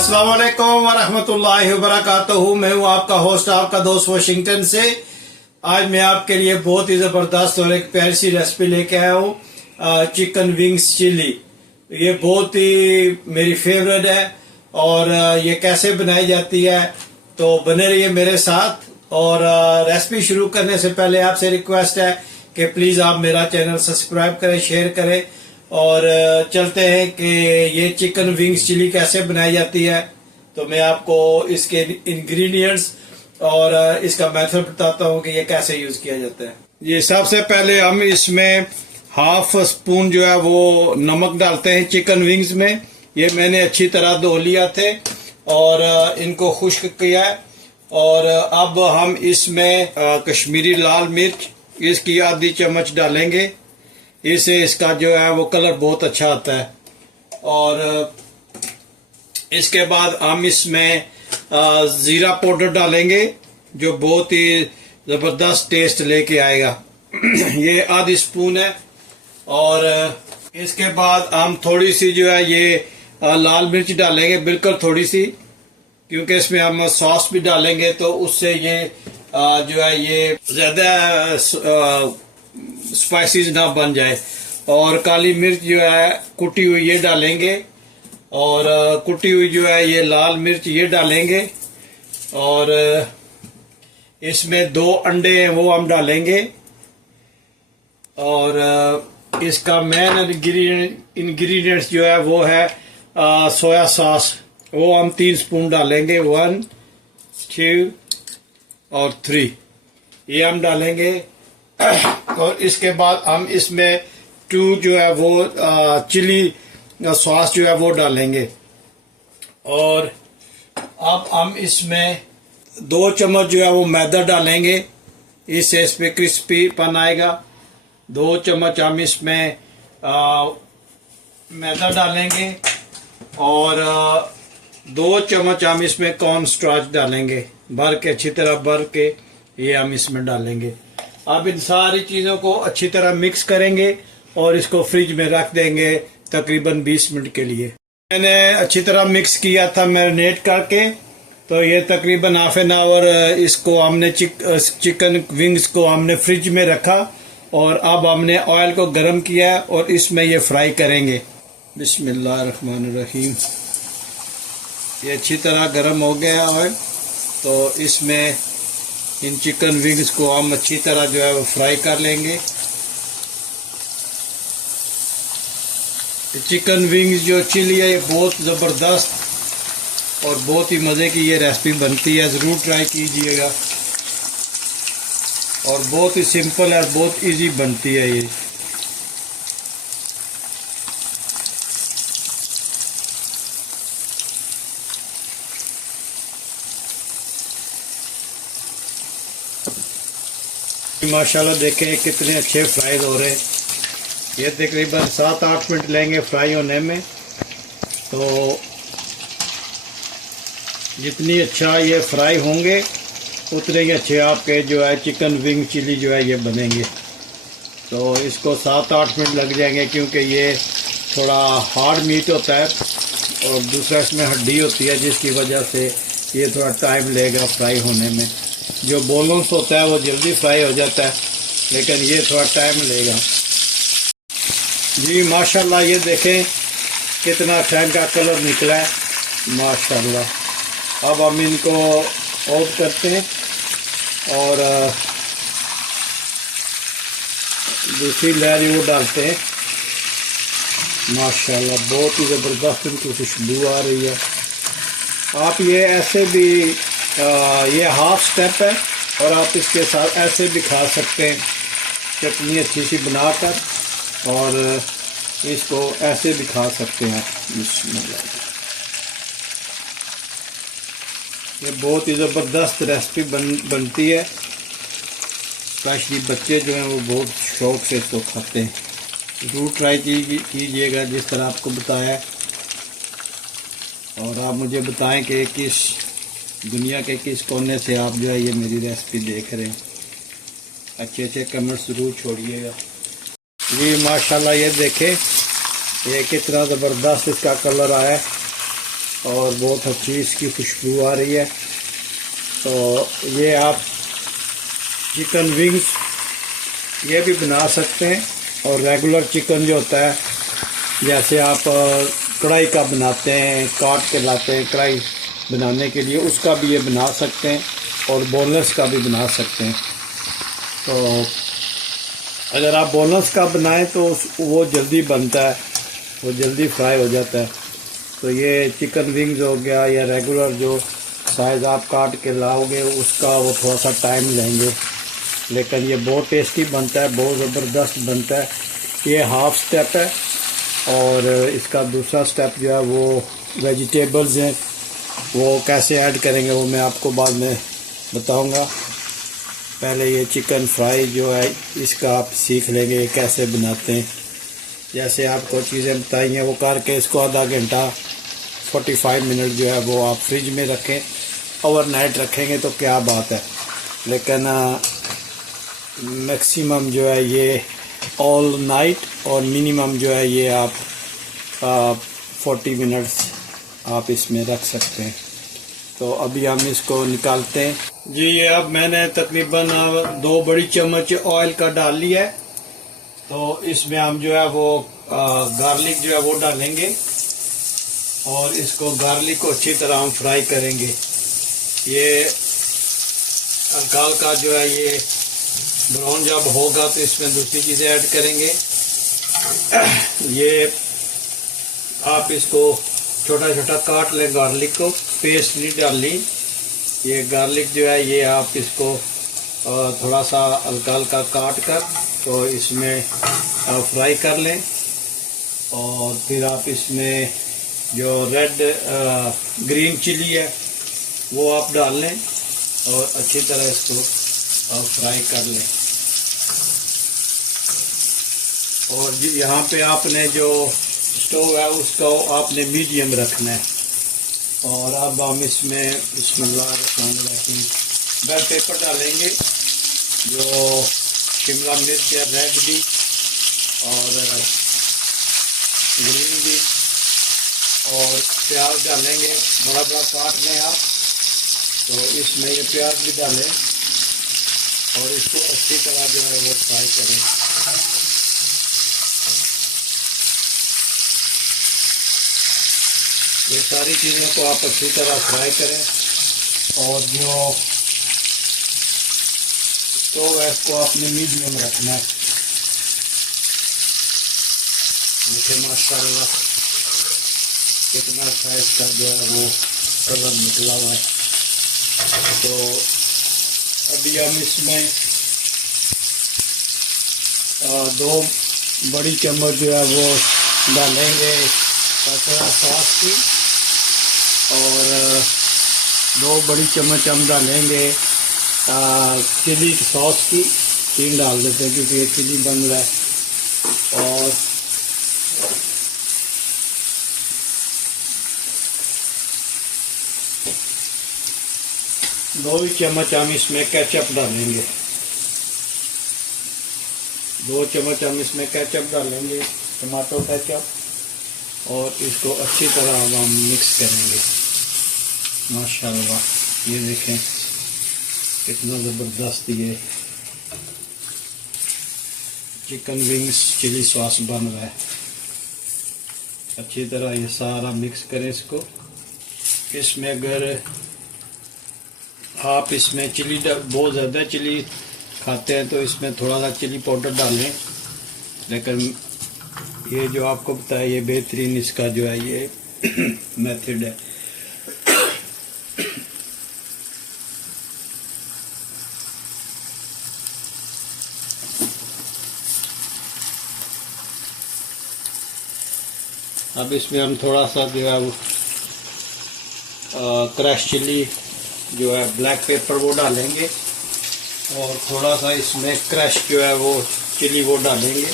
अस्सलाम वालेकुम वरहमतुल्लाहि वबरकातुहू। मैं हूँ आपका होस्ट, आपका दोस्त वाशिंगटन से। आज मैं आपके लिए बहुत ही ज़बरदस्त और एक प्यारी सी रेसिपी लेके आया हूँ, चिकन विंग्स चिली। ये बहुत ही मेरी फेवरेट है और ये कैसे बनाई जाती है, तो बने रहिए मेरे साथ। और रेसिपी शुरू करने से पहले आपसे रिक्वेस्ट है कि प्लीज़ आप मेरा चैनल सब्सक्राइब करें, शेयर करें। और चलते हैं कि ये चिकन विंग्स चिली कैसे बनाई जाती है। तो मैं आपको इसके इंग्रेडिएंट्स और इसका मेथड बताता हूँ कि ये कैसे यूज किया जाता है। ये सबसे पहले हम इसमें हाफ स्पून जो है वो नमक डालते हैं चिकन विंग्स में। ये मैंने अच्छी तरह धो लिया थे और इनको खुश्क किया है। और अब हम इसमें कश्मीरी लाल मिर्च इसकी आधी चम्मच डालेंगे। इससे इसका जो है वो कलर बहुत अच्छा आता है। और इसके बाद हम इसमें जीरा पाउडर डालेंगे जो बहुत ही जबरदस्त टेस्ट लेके आएगा। ये आधी स्पून है। और इसके बाद हम थोड़ी सी जो है ये लाल मिर्च डालेंगे, बिल्कुल थोड़ी सी, क्योंकि इसमें हम सॉस भी डालेंगे तो उससे ये जो है ये ज्यादा स्पाइसीज ना बन जाए। और काली मिर्च जो है कुटी हुई ये डालेंगे, और कुटी हुई जो है ये लाल मिर्च ये डालेंगे। और इसमें 2 अंडे हैं वो हम डालेंगे। और इसका मेन इंग्रेडिएंट्स जो है वो है सोया सॉस, वो हम 3 स्पून डालेंगे। 1, 2 और 3 ये हम डालेंगे। और इसके बाद हम इसमें 2 जो है वो चिली सॉस जो है वो डालेंगे। और अब हम इसमें 2 चम्मच जो है वो मैदा डालेंगे, इससे इस पे क्रिस्पीपन आएगा। 2 चम्मच हम इसमें मैदा डालेंगे। और 2 चम्मच हम इसमें कॉर्न स्टार्च डालेंगे, भर के अच्छी तरह भर के ये हम इसमें डालेंगे। अब इन सारी चीज़ों को अच्छी तरह मिक्स करेंगे और इसको फ्रिज में रख देंगे तकरीबन 20 मिनट के लिए। मैंने अच्छी तरह मिक्स किया था मैरिनेट करके, तो ये तकरीबन हाफ एन आवर इसको हमने चिकन विंग्स को हमने फ्रिज में रखा। और अब हमने ऑयल को गर्म किया और इसमें ये फ्राई करेंगे। बिस्मिल्लाहिर्रहमानिर्रहीम। ये अच्छी तरह गर्म हो गया ऑयल, तो इसमें इन चिकन विंग्स को हम अच्छी तरह जो है वो फ्राई कर लेंगे। चिकन विंग्स जो चिली है ये बहुत ज़बरदस्त और बहुत ही मज़े की ये रेसिपी बनती है, ज़रूर ट्राई कीजिएगा। और बहुत ही सिंपल है, बहुत इजी बनती है ये। माशाल्लाह देखें कितने अच्छे फ्राई हो रहे हैं। ये तकरीबन 7-8 मिनट लेंगे फ्राई होने में। तो जितनी अच्छा ये फ्राई होंगे उतने ही अच्छे आपके जो है चिकन विंग चिली जो है ये बनेंगे। तो इसको 7-8 मिनट लग जाएंगे, क्योंकि ये थोड़ा हार्ड मीट होता है और दूसरा इसमें हड्डी होती है, जिसकी वजह से ये थोड़ा टाइम लेगा फ्राई होने में। जो बोनलेस होता है वो जल्दी फ्राई हो जाता है, लेकिन ये थोड़ा टाइम लेगा। जी माशाल्लाह ये देखें कितना अच्छा इनका कलर निकला है माशाल्लाह। अब हम इनको ऑफ करते हैं और दूसरी लेयर वो डालते हैं। माशाल्लाह बहुत ही ज़बरदस्त इनकी खुशबू आ रही है। आप ये ऐसे भी ये हाफ स्टेप है और आप इसके साथ ऐसे भी खा सकते हैं, चटनी अच्छी सी बनाकर, और इसको ऐसे भी खा सकते हैं। ये बहुत ही ज़बरदस्त रेसिपी बनती है। स्पेशली बच्चे जो हैं वो बहुत शौक से इसको खाते हैं। ज़रूर ट्राई कीजिएगा जिस तरह आपको बताया। और आप मुझे बताएं कि किस दुनिया के किस कोने से आप जो है ये मेरी रेसिपी देख रहे हैं। अच्छे अच्छे कमेंट्स ज़रूर छोड़िएगा। जी माशाल्लाह ये देखें ये कितना ज़बरदस्त इसका कलर आया है। और बहुत अच्छी इसकी खुशबू आ रही है। तो ये आप चिकन विंग्स ये भी बना सकते हैं, और रेगुलर चिकन जो होता है, जैसे आप कढ़ाई का बनाते हैं, काट के लाते हैं कढ़ाई बनाने के लिए, उसका भी ये बना सकते हैं, और बोनलेस का भी बना सकते हैं। तो अगर आप बोनलेस का बनाएं तो वो जल्दी बनता है, वो जल्दी फ्राई हो जाता है। तो ये चिकन विंग्स हो गया, या रेगुलर जो साइज़ आप काट के लाओगे उसका वो थोड़ा सा टाइम लेंगे, लेकिन ये बहुत टेस्टी बनता है, बहुत ज़बरदस्त बनता है। ये हाफ स्टेप है, और इसका दूसरा स्टेप जो है वो वेजिटेबल्स हैं, वो कैसे ऐड करेंगे वो मैं आपको बाद में बताऊंगा। पहले ये चिकन फ्राई जो है इसका आप सीख लेंगे कैसे बनाते हैं। जैसे आपको चीज़ें बताई हैं वो करके इसको आधा घंटा 45 मिनट जो है वो आप फ्रिज में रखें। ओवरनाइट रखेंगे तो क्या बात है, लेकिन मैक्सिमम जो है ये ऑल नाइट, और मिनिमम जो है ये आप 40 मिनट्स आप इसमें रख सकते हैं। तो अभी हम इसको निकालते हैं जी। ये अब मैंने तकरीबन 2 बड़ी चम्मच ऑयल का डाल लिया है। तो इसमें हम जो है वो गार्लिक जो है वो डालेंगे, और इसको गार्लिक को अच्छी तरह हम फ्राई करेंगे। ये हल्का हल्का जो है ये ब्राउन जब होगा तो इसमें दूसरी चीज़ें ऐड करेंगे। ये आप इसको छोटा छोटा काट लें, गार्लिक को पेस्ट नहीं डालनी। ये गार्लिक जो है ये आप इसको थोड़ा सा हल्का हल्का काट कर तो इसमें फ्राई कर लें, और फिर आप इसमें जो रेड ग्रीन चिली है वो आप डाल लें, और अच्छी तरह इसको फ्राई कर लें। और यहाँ पे आपने जो स्टोव है उसको आपने मीडियम रखना है। और अब हम इसमें बिस्मिल्लाहिर्रहमानिर्रहीम बेल पेपर डालेंगे, जो शिमला मिर्च है, रेड भी और ग्रीन भी, और प्याज डालेंगे, बड़ा बड़ा काट लें आप। तो इसमें ये प्याज भी डालें, और इसको अच्छी तरह जो है वो फ्राई करें। ये सारी चीज़ों को आप अच्छी तरह फ्राई करें, और जो स्टोव है इसको आपने मीडियम रखना है। देखिए माशाल्लाह कितना अच्छा इसका जो है वो कलर निकला हुआ है। तो अभी हम इसमें 2 बड़ी चम्मच जो है वो डालेंगे सोया सॉस की, और 2 बड़ी चम्मच हम डालेंगे चिली सॉस की। 3 डाल देते हैं क्योंकि ये चिली बन रहा है। और दो चम्मच हम इसमें केचप डालेंगे। 2 चम्मच हम इसमें केचप डालेंगे, टमाटो केचप, और इसको अच्छी तरह हम मिक्स करेंगे। माशाल्लाह ये देखें कितना ज़बरदस्त ये चिकन विंग्स चिली सॉस बन रहा है। अच्छी तरह ये सारा मिक्स करें इसको। इसमें अगर आप इसमें चिली बहुत ज़्यादा चिली खाते हैं तो इसमें थोड़ा सा चिली पाउडर डालें, लेकिन ये जो आपको पता है ये बेहतरीन इसका जो है ये मेथड है। अब इसमें हम थोड़ा सा जो है वो क्रश चिली जो है ब्लैक पेपर वो डालेंगे, और थोड़ा सा इसमें क्रश जो है वो चिली वो डालेंगे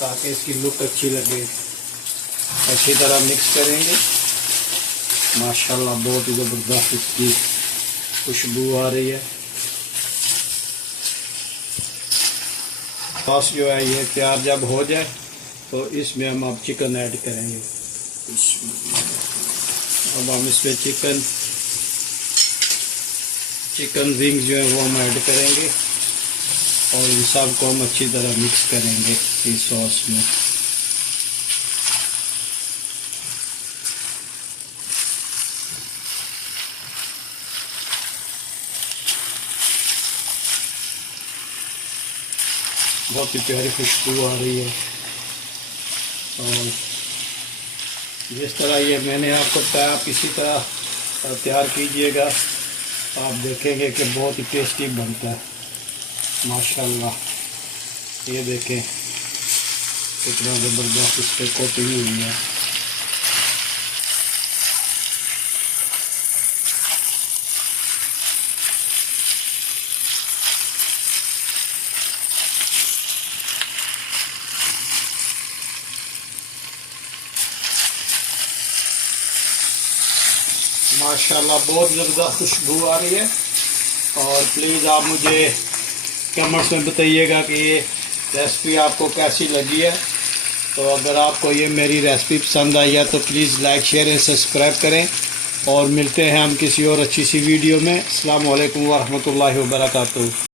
ताकि इसकी लुक अच्छी लगे। अच्छी तरह मिक्स करेंगे। माशाल्लाह बहुत ही ज़बरदस्त इसकी खुशबू आ रही है। सॉस जो है ये तैयार जब हो जाए तो इसमें हम अब चिकन ऐड करेंगे। अब हम इसमें चिकन विंग्स जो है वो हम ऐड करेंगे और इन सब को हम अच्छी तरह मिक्स करेंगे इस सॉस में। बहुत ही प्यारी खुशबू आ रही है और जिस तरह ये मैंने आपको बताया आप इसी तरह तैयार कीजिएगा, आप देखेंगे कि बहुत ही टेस्टी बनता है माशाल्लाह। ये देखें कितना ज़बरदस्त इस पर कोटिंग हुई है। माशाल्लाह बहुत ज़बरदस्त खुशबू आ रही है। और प्लीज़ आप मुझे कमेंट्स में बताइएगा कि ये रेसिपी आपको कैसी लगी है। तो अगर आपको ये मेरी रेसिपी पसंद आई है तो please like share and subscribe करें और मिलते हैं हम किसी और अच्छी सी वीडियो में। अस्सलाम वालेकुम व रहमतुल्लाहि व बरकातुहू।